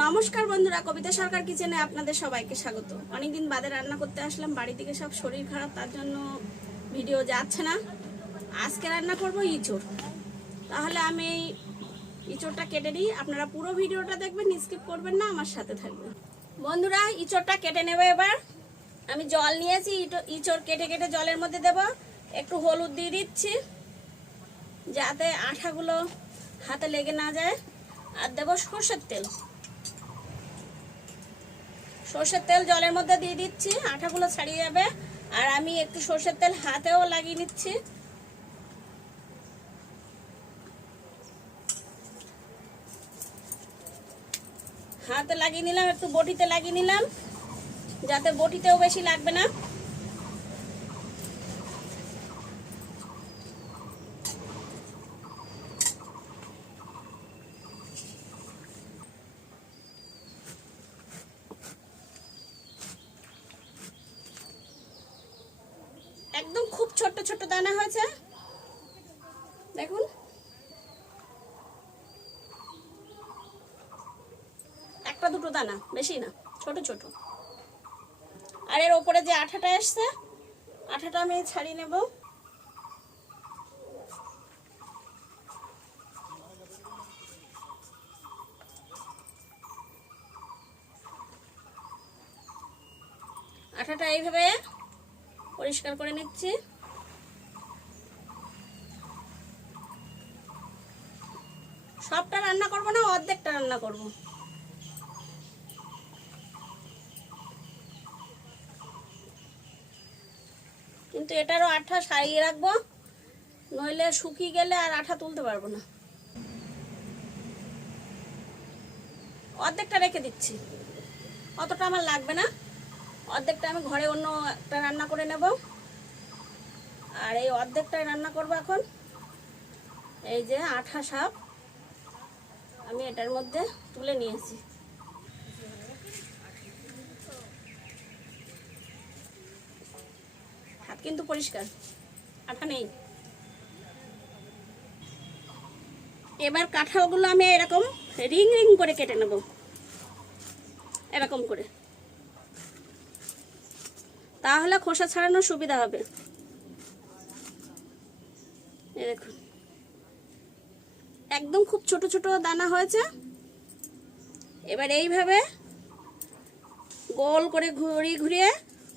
নমস্কার বন্ধুরা, কবিতা সরকার কিচেনে আপনাদের সবাইকে স্বাগত। অনেকদিন বাদে রান্না করতে আসলাম বাড়ি থেকে সব শরীর খারাপ, তার জন্য ভিডিও যাচ্ছে না। আজকে রান্না করব ইঁচড়। তাহলে আমি ইঁচড়টা কেটে নিই। আপনারা পুরো ভিডিওটা দেখবেন, স্কিপ করবেন না, আমার সাথে থাকবেন। বন্ধুরা, ইঁচড়টা কেটে নেবে এবার। আমি জল নিয়েছি ইঁচড় কেটে কেটে জলের মধ্যে দেব। একটু হলুদ দিয়ে দিচ্ছি, যাতে আঠাগুলো হাতে লেগে না যায়। আর দেবো সর্ষের তেল। সর্ষের তেল জলের মধ্যে দিয়ে দিচ্ছি, আঠাগুলো ছাড়িয়ে যাবে। আর আমি একটু সর্ষের তেল হাতেও লাগিয়ে নিচ্ছি। হাতে লাগিয়ে নিলাম, একটু বটিতে লাগিয়ে নিলাম, যাতে বটিতেও বেশি লাগবে না একদম খুব ছোট্ট ছোট্ট দানা হয়েছে। দেখুন। একটা দুটো দানা, বেশি না, ছোট ছোট। আর এর ওপরে যে আঠাটা এসছে, আঠাটা আমি ছাড়িয়ে নেব। আঠাটা এইভাবে পরিষ্কার করে নিচ্ছি। সবটা রান্না করব না, অর্ধেকটা রান্না করব। কিন্তু এটারও আঠা সারিয়ে রাখব, নইলে শুকিয়ে গেলে আর আঠা তুলতে পারব না। অর্ধেকটা রেখে দিচ্ছি। অতটা আমার লাগবে না। অর্ধেকটা আমি ঘরে অন্য একটা রান্না করে নেব। আর এই অর্ধেকটাই রান্না করব এখন। এই যে আঠা সাপ আমি এটার মধ্যে তুলে নিয়েছি। হাত কিন্তু পরিষ্কার, আঠা নেই। এবার কাঁঠালগুলো আমি এরকম রিং রিং করে কেটে নেব। এরকম করে। তাহলে খোসা ছাড়ানোর সুবিধা হবে। দেখুন। একদম খুব ছোট ছোট দানা হয়েছে। এবার এইভাবে গোল করে ঘুরিয়ে ঘুরিয়ে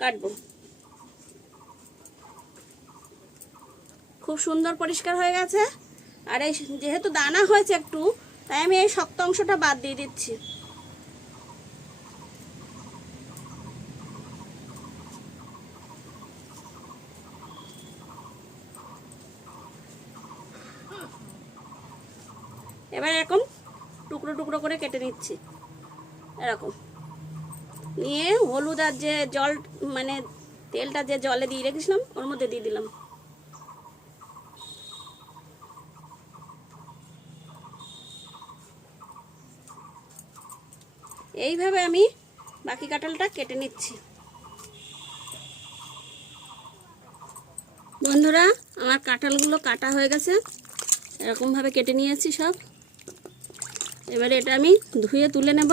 কাটবো। খুব সুন্দর পরিষ্কার হয়ে গেছে। আর এই যেহেতু দানা হয়েছে একটু, তাই আমি এই শক্ত অংশটা বাদ দিয়ে দিচ্ছি এবার এরকম টুকরো টুকরো করে কেটে নিচ্ছি। এরকম। নিয়ে হলুদ আর যে জল মানে তেলটা যে জলে দিয়ে রেখেছিলাম, ওর মধ্যে দিয়ে দিলাম। এইভাবে আমি বাকি কাঁঠালটা কেটে নিচ্ছি। বন্ধুরা, আমার কাঁঠালগুলো কাটা হয়ে গেছে। এরকমভাবে কেটে নিয়েছি সব। এবারে এটা আমি ধুয়ে তুলে নেব।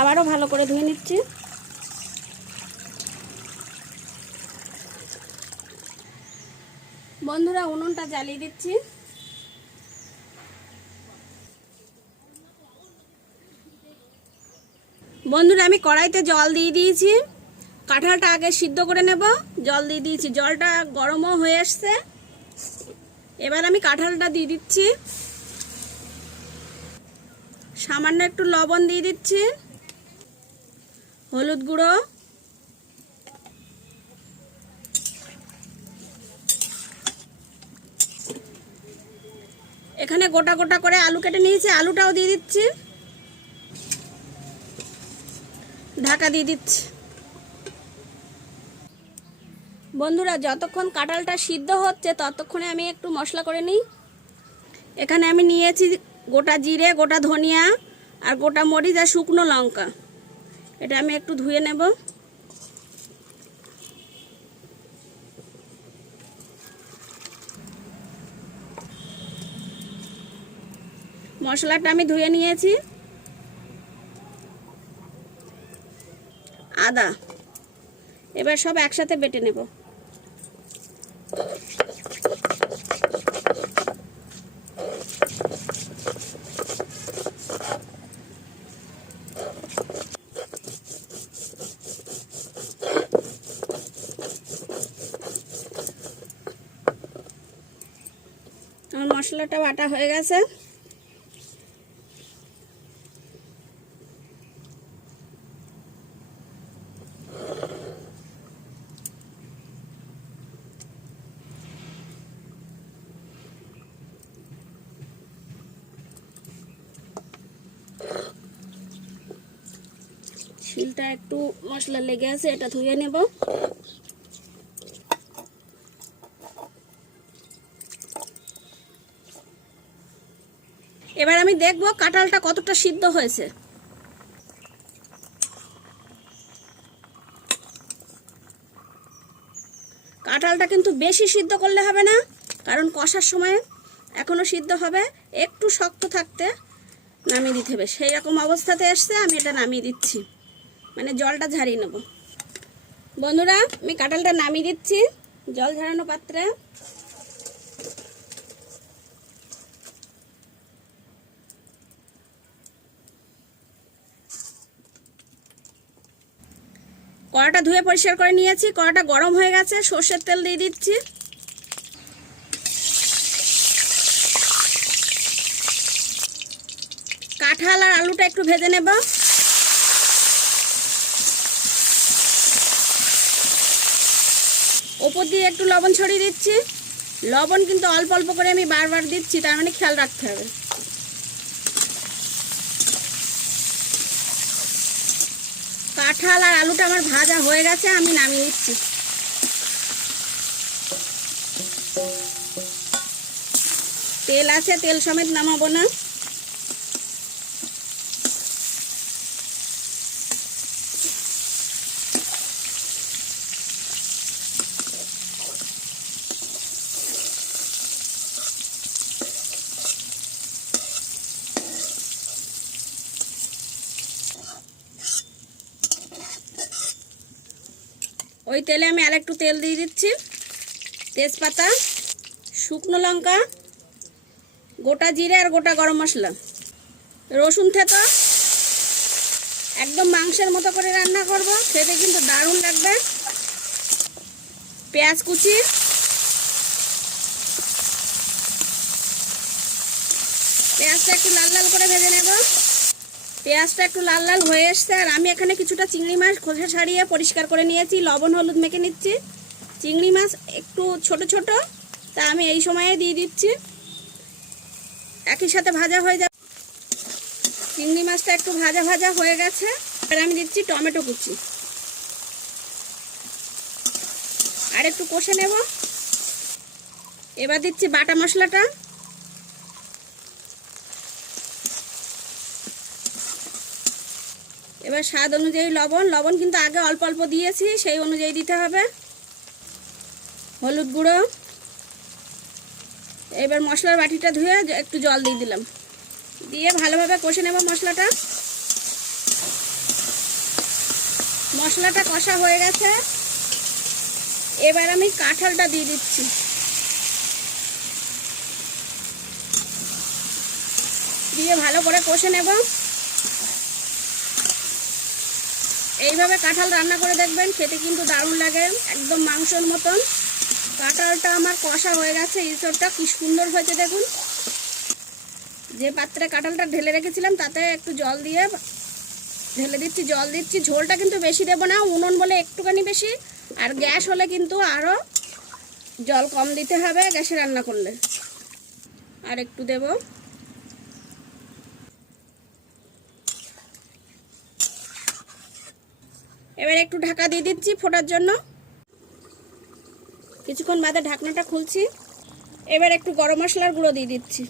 আবারও ভালো করে ধুয়ে নিচ্ছি। বন্ধুরা, উনুনটা জ্বালিয়ে দিচ্ছি। বন্ধুরা, আমি কড়াইতে জল দিয়ে দিয়েছি। কাঁঠালটা আগে সিদ্ধ করে নেব। জল দিয়ে দিয়েছি। জলটা গরমও হয়ে আসছে। এবার আমি কাঁঠালটা দিয়ে দিচ্ছি। সামান্য একটু লবণ দিয়ে দিচ্ছি। হলুদ গুঁড়ো। এখানে গোটা গোটা করে আলু কেটে নিয়েছি, আলুটাও দিয়ে দিচ্ছি। ঢাকা দিয়ে দিচ্ছি। বন্ধুরা, যতক্ষণ কাঁঠালটা সিদ্ধ হচ্ছে, ততক্ষণে আমি একটু মশলা করে নিই। এখানে আমি নিয়েছি গোটা জিরে, গোটা ধনিয়া আর গোটা মরিচ আর শুকনো লঙ্কা। এটা আমি একটু ধুয়ে নেব। মশলাটা আমি ধুয়ে নিয়েছি। আদা। এবার সব একসাথে বেটে নেব। আমার মশলাটা বাটা হয়ে গেছে। শিলটা একটু মশলা লেগে আছে, এটা ধুয়ে নেব। এবার আমি দেখব কাঁঠালটা কতটা সিদ্ধ হয়েছে। কাঁঠালটা কিন্তু বেশি সিদ্ধ করলে হবে না, কারণ কষার সময় এখনও সিদ্ধ হবে, একটু শক্ত থাকতে নামিয়ে দিতে হবে। সেই রকম অবস্থাতে এসছে, আমি এটা নামিয়ে দিচ্ছি। মানে জলটা ঝারিয়ে নেব। বন্ধুরা, আমি কাঁঠালটা নামিয়ে দিচ্ছি। জল ঝরানো পাত্রে। কড়াটা ধুয়ে পরিষ্কার করে নিয়েছি। কড়াটা গরম হয়ে গেছে, সর্ষের তেল দিয়ে দিচ্ছি। কাঁঠাল আর আলুটা একটু ভেজে নেব। ওপর দিয়ে একটু লবণ ছড়িয়ে দিচ্ছি। লবণ কিন্তু অল্প অল্প করে আমি বারবার দিচ্ছি, তার মানে খেয়াল রাখতে হবে। কাঁঠাল আর আলুটা আমার ভাজা হয়ে গেছে, আমি নামিয়ে নিচ্ছি। তেল আছে, তেল সমেত নামাবো না। ওই তেলে আমি আরেকটু তেল দিয়ে দিচ্ছি। তেজপাতা, শুকনো লঙ্কা, গোটা জিরে আর গোটা গরম মশলা, রসুন থেতো। একদম মাংসের মতো করে রান্না করব, খেতে কিন্তু দারুণ লাগবে। পেঁয়াজ কুচি। পেঁয়াজটা একটু লাল লাল করে ভেজে নেব। পেঁয়াজটা একটু লাল লাল হয়ে এসছে, আর আমি এখানে কিছুটা চিংড়ি মাছ খোসা ছাড়িয়ে পরিষ্কার করে নিয়েছি, লবণ হলুদ মেখে নিচ্ছি। চিংড়ি মাছ একটু ছোট ছোট, তা আমি এই সময়ে দিয়ে দিচ্ছি। একই সাথে ভাজা হয়ে যাবে। চিংড়ি মাছটা একটু ভাজা ভাজা হয়ে গেছে আর আমি দিচ্ছি টমেটো কুচি। আর একটু কষে নেব। এবার দিচ্ছি বাটা মশলাটা। এবার স্বাদ অনুযায়ী লবণ লবণ কিন্তু আগে অল্প অল্প দিয়েছি, সেই অনুযায়ী দিতে হবে। হলুদ গুঁড়ো। এবার মশলার বাটিটা ধুয়ে একটু জল দিয়ে দিলাম। দিয়ে ভালোভাবে কষে নেব মশলাটা। মশলাটা কষা হয়ে গেছে। এবার আমি কাঁঠালটা দিয়ে দিচ্ছি। দিয়ে ভালো করে কষে নেব। এইভাবে কাঁঠাল রান্না করে দেখবেন, খেতে কিন্তু দারুণ লাগে, একদম মাংসর মতন। কাঁঠালটা আমার কষা হয়ে গেছে ইঁচড়টা কি সুন্দর হয়েছে দেখুন। যে পাত্রে কাঁঠালটা ঢেলে রেখেছিলাম, তাতে একটু জল দিয়ে ঢেলে দিচ্ছি, জল দিচ্ছি। ঝোলটা কিন্তু বেশি দেবো না, উনুন বলে একটুখানি বেশি, আর গ্যাস হলে কিন্তু আরও জল কম দিতে হবে, গ্যাসে রান্না করলে। আর একটু দেবো। এবার একটু ঢাকা দিয়ে দিচ্ছি ফোটার জন্য। কিছুক্ষণ বাদে ঢাকনাটা খুলছি। এবার একটু গরম মশলার গুঁড়ো দিয়ে দিচ্ছি।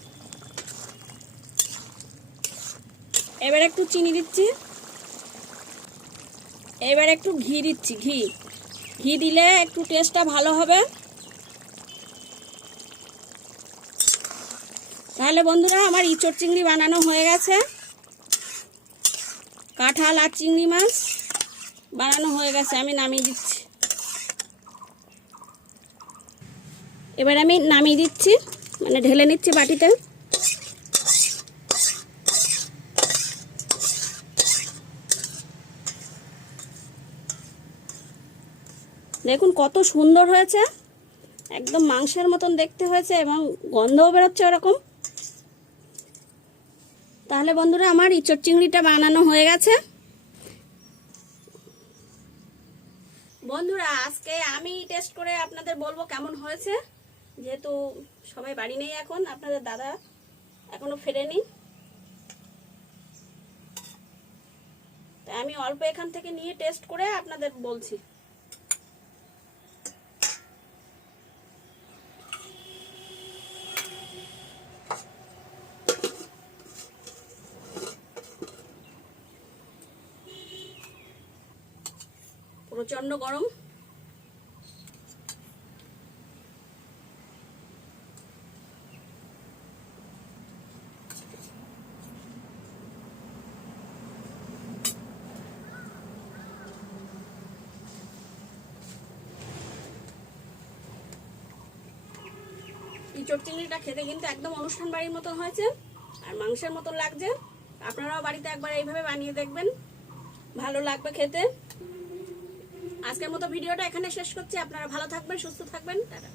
এবার একটু চিনি দিচ্ছি। এবার একটু ঘি দিচ্ছি, ঘি। ঘি দিলে একটু টেস্টটা ভালো হবে। তাহলে বন্ধুরা, আমার ইঁচড় চিংড়ি বানানো হয়ে গেছে। কাঁঠাল আর চিংড়ি মাছ। বানানো হয়ে গেছে, আমি নামিয়ে দিচ্ছি। এবার আমি নামিয়ে দিচ্ছি মানে ঢেলে নিচ্ছি বাটিতে। দেখুন কত সুন্দর হয়েছে, একদম মাংসের মতন দেখতে হয়েছে এবং গন্ধও বেরোচ্ছে ওরকম। তাহলে বন্ধুরা, আমার ইঁচড় চিংড়িটা বানানো হয়ে গেছে। বন্ধুরা, আজকে আমি টেস্ট করে আপনাদের বলব কেমন হয়েছে। যেহেতু সবাই বাড়ি নেই এখন, আপনাদের দাদা এখনও ফেরেনি। তাই আমি অল্প এখান থেকে নিয়ে টেস্ট করে আপনাদের বলছি। প্রচণ্ড গরম। ইঁচড় চিংড়িটা খেতে কিন্তু একদম অনুষ্ঠান বাড়ির মতন হয়েছে, আর মাংসের মতন লাগছে। আপনারাও বাড়িতে একবার এইভাবে বানিয়ে দেখবেন। ভালো লাগবে খেতে। আজকের মতো ভিডিওটা এখানে শেষ করছি। আপনারা ভালো থাকবেন সুস্থ থাকবেন। টাটা।